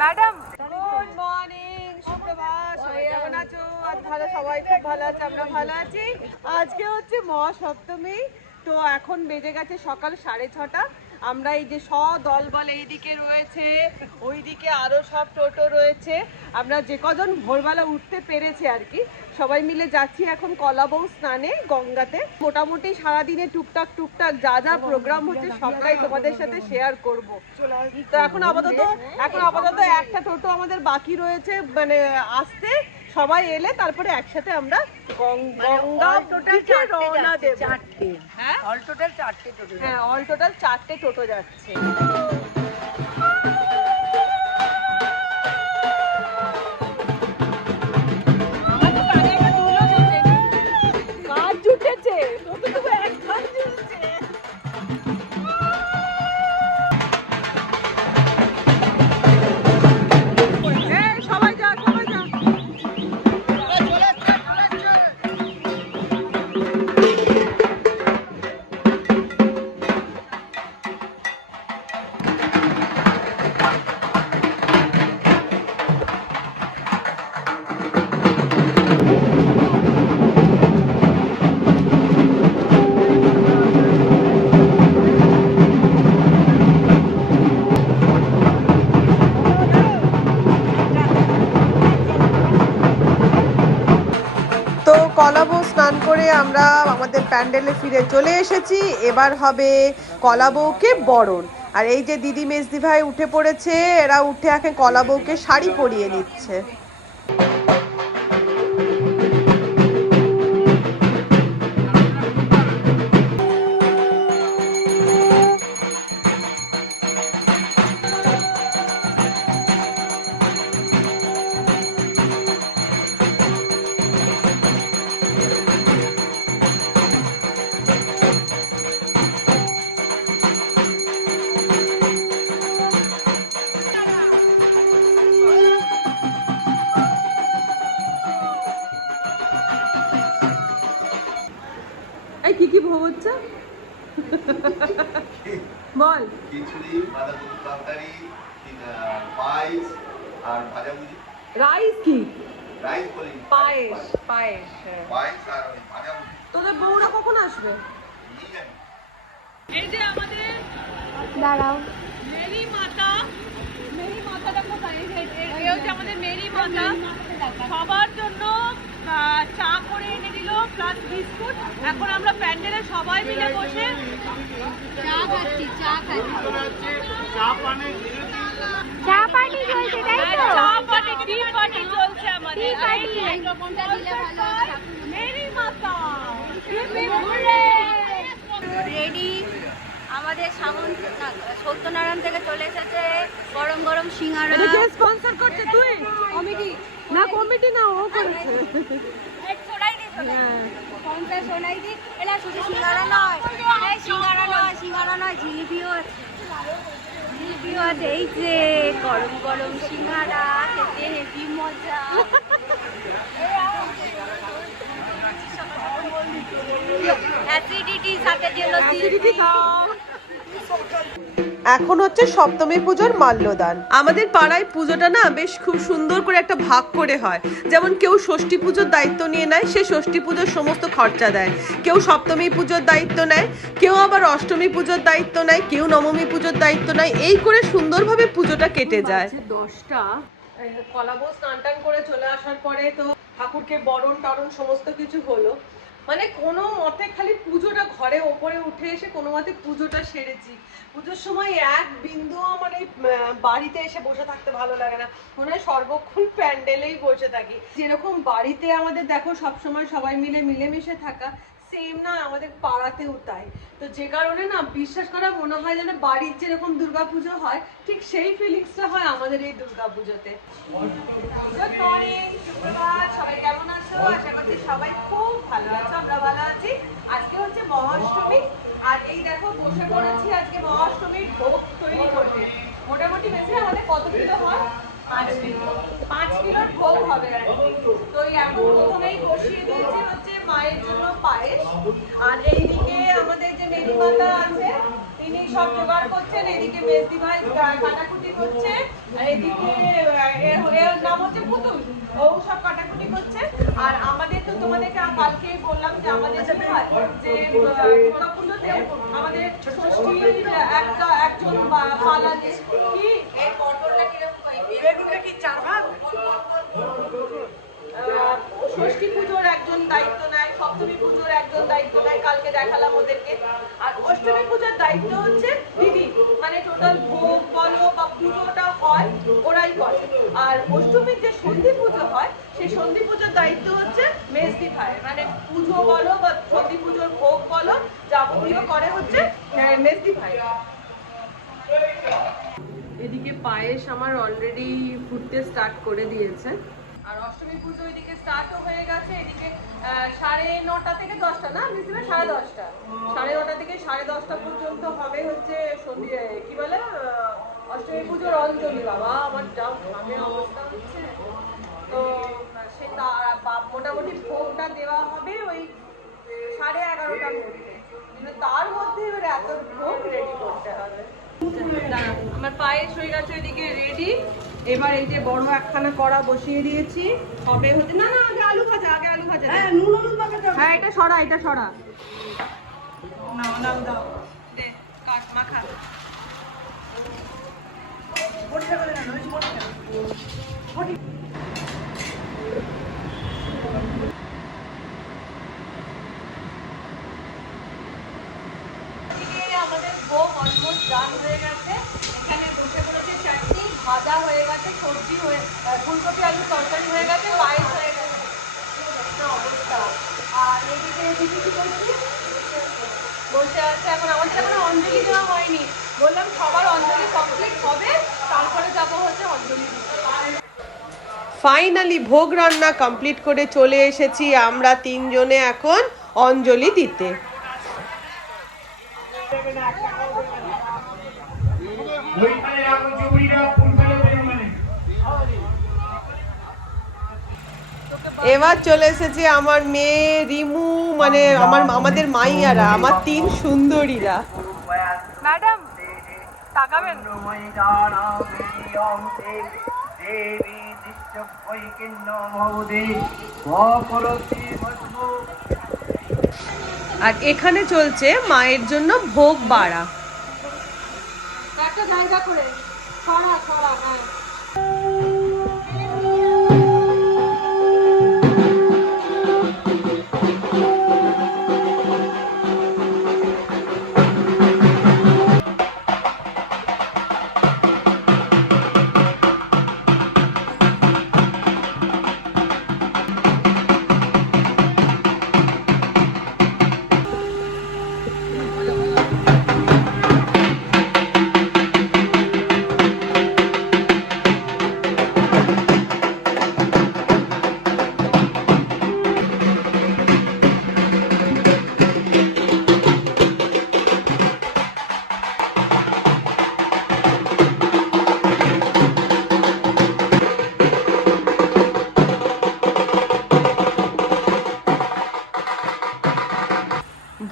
Madam good morning, সুপ্রভাত। সবাই কেমন আছো? আজ ভালো, সবাই খুব ভালো আছে, আমরা ভালো আছি। আজকে হচ্ছে মহাসপ্তমী, তো এখন বেজে গেছে সকাল 6:30। আমরা এই যে দল বল এইদিকে রয়েছে, ওইদিকে আরো সব টোটো রয়েছে। আমরা যে কজন ভোরবেলা উঠতে পেরেছি আর কি, সবাই মিলে যাচ্ছি এখন কলাবউ স্নানে গঙ্গাতে। মোটামুটি সারাদিনে টুকটাক টুকটাক যা যা প্রোগ্রাম হচ্ছে সবটাই তোমাদের সাথে শেয়ার করব। তো এখন আপাতত একটা টোটো আমাদের বাকি রয়েছে, মানে আসতে। সবাই এলে তারপরে একসাথে আমরা গঙ্গা দিকে রওনা দেব। হ্যাঁ, অল টোটাল 4টে টোটো যাচ্ছে। কলাবউ স্নান করে আমরা আমাদের প্যান্ডেলে ফিরে চলে এসেছি। এবার হবে কলাবউকে বরণ। আর এই যে দিদি মেজদি ভাই উঠে পড়েছে, এরা উঠে এখন কলাবউকে শাড়ি পরিয়ে নিচ্ছে। কি কি ভোগ হচ্ছে বল? খিচুড়ি, বাঁধাকপি তরকারি, পায়েস আর ভাজাভুজি। রাইস কি? রাইস বলি, পায়েস। পায়েস আর ভাজাভুজি। তোদের বউরা কখন আসবে? এই যে আমাদের দাঁড়াও, মেরি মাতাটা কোথায়? এই হচ্ছে আমাদের মেরি মাতা। সবার জন্য চা করে এনে দিল, প্লাস বিস্কুট। এখন আমরা প্যান্ডেলে সবাই মিলে বসে চা পানি চলছে, তাই তো? টি পার্টি চলছে আমাদের। মেরি মাতা রেডি। আমাদের সত্যনারায়ণ থেকে চলে এসেছে গরম গরম সিঙ্গারা। স্পন্সর করছে তুই? কমিটি না, ও করেছে। শুধু সিঙ্গারা নয়, জিলিপিও আছে। এই যে গরম গরম সিঙ্গারা খেতে হেভি মজা। অ্যাসিডিটি সাথে জেলাসি। এখন হচ্ছে সপ্তমী পুজোর মাল্যদান। আমাদের পাড়ায় পুজোটা না বেশ খুব সুন্দর করে একটা ভাগ করে হয়। যেমন কেউ ষষ্ঠী পুজোর দায়িত্ব নিয়ে নেয়, সে ষষ্ঠী পুজোর সমস্ত খরচা দেয়। কেউ সপ্তমী পুজোর দায়িত্ব নেয়, কেউ আবার অষ্টমী পুজোর দায়িত্ব নেয়, কেউ নবমী পুজোর দায়িত্ব নেয়। এই করে সুন্দরভাবে পুজোটা কেটে যায়। 10টা কলাবউ স্নান টান করে চলে আসার পরে তো ঠাকুরকে বরণ টরণ সমস্ত কিছু হলো। মানে কোনো মতে খালি পুজোটা ঘরে ওপরে উঠে এসে কোনো মতে পুজোটা সেরেছি। পুজোর সময় এক বিন্দুও মানে বাড়িতে এসে বসে থাকতে ভালো লাগে না, মনে হয় সর্বক্ষণ প্যান্ডেলেই বসে থাকি। যেরকম বাড়িতে আমাদের দেখো সবসময় সবাই মিলে মিলেমিশে থাকা, সেম না আমাদের পাড়াতেও তাই। তো যে কারণে না বিশ্বাস করা মনে হয় যেন বাড়ির যেরকম দুর্গাপুজো হয় ঠিক সেই ফিলিংসটা হয় আমাদের এই দুর্গাপুজোতে। গুড মর্নিং, সুপ্রভাত। সবাই কেমন আছো? আশা করছি সবাই খুব ভালো আছো, আমরা ভালো আছি। আজকে হচ্ছে মহাষ্টমী, আর এই দেখো বসে পড়েছি আজকে মহাষ্টমীর ভোগ তৈরি করতে। মোটামুটি বেশি আমাদের কত কিলো হয়? 5 কিলোর ভোগ হবে আর কি। তো এখন প্রথমেই বসিয়ে দিয়েছি হচ্ছে মায়ের জন্য পায়েস। আর এইদিকে আমাদের যে মেরি মাতা আছে তিনি সব জোগাড় করছেন, এদিকে মেজদি ভাই কাটাকুটি করছে, আর এদিকে এর নাম হচ্ছে পুতুল, ও সব কাটাকুটি করছে। আর আমাদের তো তোমাদেরকে কালকে বললাম যে আমাদের যে পুজোতে আমাদের ষষ্ঠী একজন পালালে কি এই পটলটা কিরকম বেগুনটা কি চার ভাগ, ষষ্ঠী পুজোর একজন দায়িত্ব নেয়, সপ্তমী পুজোর একজন দায়িত্ব নেয়, কালকে দেখালাম ওদেরকে। আর অষ্টমী পুজোর দায়িত্ব হচ্ছে দিদি, মানে টোটাল ভোগ বলো বা পুজোটা হয় ওরাই করে। আর অষ্টমীর যে সন্ধি পুজো হয় সেই সন্ধি পুজোর দায়িত্ব হচ্ছে মেজদি ভাই, মানে পুজো বলো বা সন্ধি পুজোর ভোগ বলো যাবতীয় করে হচ্ছে মেজদি ভাই। এদিকে পায়েস আমার অলরেডি ফুটতে স্টার্ট করে দিয়েছে, আর অষ্টমী পুজো এদিকে স্টার্টও হয়ে গেছে। এদিকে 9:30 থেকে 10টা না মিশিয়ে 10:30, 9:30 থেকে 10:30 পর্যন্ত হবে হচ্ছে সন্ধ্যে কি বলে অষ্টমী পুজোর অঞ্জলি। বাবা আমার যা ঘামে অবস্থা হচ্ছে, তো সে মোটামুটি ভোগটা দেওয়া হবে ওই 11:30টার মধ্যে, কিন্তু তার মধ্যে এবার এত ভোগ রেডি করতে হবে। আমার পায়েস হয়ে গেছে এদিকে রেডি। এবার এই যে বড় একখানা কড়া বসিয়ে দিয়েছি, হবে হচ্ছে না না আগে আলু ভাজা, আগে আলু ভাজা। হ্যাঁ নুন হলুদ মাখাতে হবে। হ্যাঁ এটা সরা, এটা সরা, নাও নাও দাও দে কাট মাখা। বড়টা করে না নয় বড়টা বড়ি। আমাদের ভোগ অলমোস্ট ডান হয়ে গেছে। এখানে বসে পড়েছে চাটনি, ভাজা হয়ে গেছে, সবজি হয়ে ফুলকপি আলুর তরকারি হয়ে গেছে, পায়েস হয়ে গেছে, অবস্থা। আর এদিকে দিদি কি করছি বসে আছে। এখন আমাদের এখনো অঞ্জলি দেওয়া হয়নি, বললাম সবার অঞ্জলি কমপ্লিট হবে তারপরে যাবো হচ্ছে অঞ্জলি দিতে। ফাইনালি ভোগ রান্না কমপ্লিট করে চলে এসেছি আমরা 3 জনে এখন অঞ্জলি দিতে। এবার চলে এসেছে আমার মেয়ে রিমু, মানে আমাদের মাইয়ারা, আমার 3 সুন্দরীরা। ম্যাডাম তাকাবেন। আর এখানে চলছে মায়ের জন্য ভোগ বাড়া। একটা জায়গা করে ছড়া ছড়া। হ্যাঁ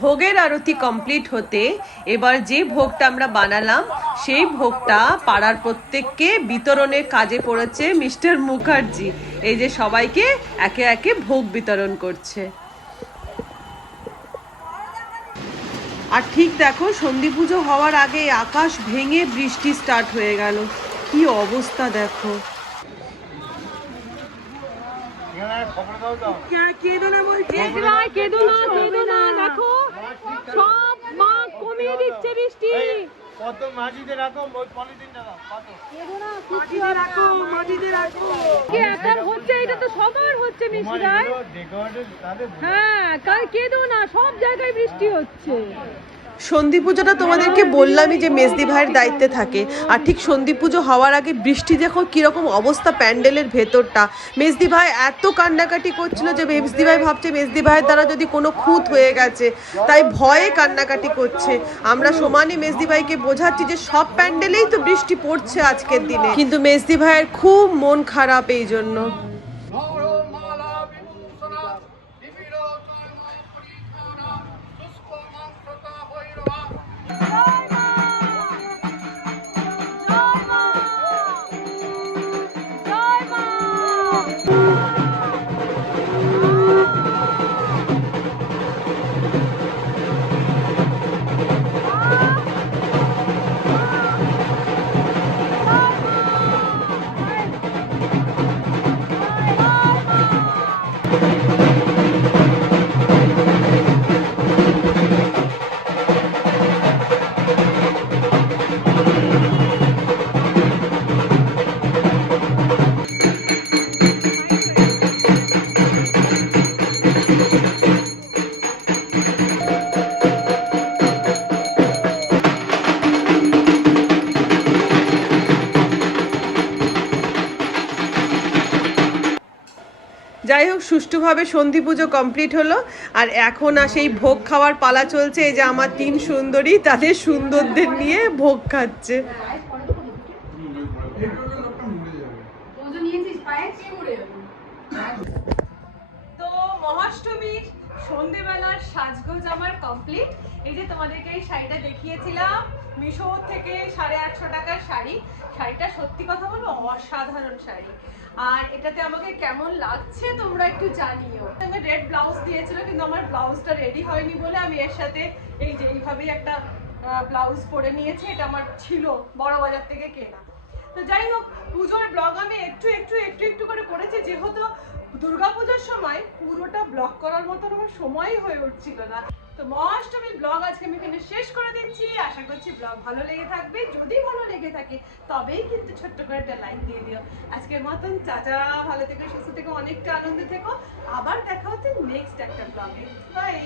ভোগের আরতি কমপ্লিট হতে এবার যে ভোগটা আমরা বানালাম সেই ভোগটা পাড়ার প্রত্যেককে বিতরণের কাজে পড়েছে মিস্টার মুখার্জি। এই যে সবাইকে একে একে ভোগ বিতরণ করছে। আর ঠিক দেখো সন্ধি পুজো হওয়ার আগে আকাশ ভেঙে বৃষ্টি স্টার্ট হয়ে গেল, কি অবস্থা দেখো। কেঁদো না বলছি, কেঁদো না, দেখো সব মা কমিয়ে দিচ্ছে বৃষ্টি। কত মাঝিতে রাখো, ওই পলিথিনটা দাও, কত কেঁদো না, মাঝিতে রাখো, মাঝিতে রাখো। কি একার হচ্ছে, এটা তো সবার হচ্ছে মিশরায়। হ্যাঁ কাল কেঁদো না, সব জায়গায় বৃষ্টি হচ্ছে। সন্ধি পুজোটা তোমাদেরকে বললামই যে মেজদি ভাইয়ের দায়িত্বে থাকে, আর ঠিক সন্ধি পুজো হওয়ার আগে বৃষ্টি দেখো কিরকম অবস্থা প্যান্ডেলের ভেতরটা। মেজদি ভাই এত কান্নাকাটি করছিল যে মেজদি ভাই ভাবছে মেজদি ভাইয়ের দ্বারা যদি কোনো খুঁত হয়ে গেছে, তাই ভয়ে কান্নাকাটি করছে। আমরা সমানে মেজদি ভাইকে বোঝাচ্ছি যে সব প্যান্ডেলেই তো বৃষ্টি পড়ছে আজকের দিনে, কিন্তু মেজদি ভাইয়ের খুব মন খারাপ এই জন্য। জয় মা যাই হোক, সুষ্ঠুভাবে সন্ধি পুজো কমপ্লিট হলো। আর এখন সেই ভোগ খাওয়ার পালা চলছে। এই যে আমার 3 সুন্দরী তাদের সুন্দরদের নিয়ে ভোগ খাচ্ছে। তো মহাষ্টমীর সন্ধেবেলার সাজগোজ আমার কমপ্লিট। এই যে তোমাদেরকে এই শাড়িটা দেখিয়েছিলাম মিশো থেকে 850 টাকার শাড়ি। শাড়িটা সত্যি কথা বলবো অসাধারণ শাড়ি। আর এটাতে আমাকে কেমন লাগছে তোমরা একটু জানিও। আমাকে রেড ব্লাউজ দিয়েছিল, কিন্তু আমার ব্লাউজটা রেডি হয়নি বলে আমি এর সাথে এই যে এইভাবেই একটা ব্লাউজ পরে নিয়েছি। এটা আমার ছিল বড় বাজার থেকে কেনা। তো যাই হোক, পুজোর ব্লগ আমি একটু করে করেছি, যেহেতু দুর্গাপুজোর সময় পুরোটা ব্লগ করার মতো আমার সময়ই হয়ে উঠছিল না। তো মহাষ্টমীর ব্লগ আজকে আমি এখানে শেষ করে দিচ্ছি। আশা করছি ব্লগ ভালো লেগে থাকবে। যদি ভালো লেগে থাকে তবেই কিন্তু ছোট্ট করে একটা লাইক দিয়ে দিও। আজকের মতন চাচা, ভালো থেকো, সুস্থ থেকো, অনেকটা আনন্দে থেকো। আবার দেখা হচ্ছে নেক্সট একটা ব্লগে। বাই।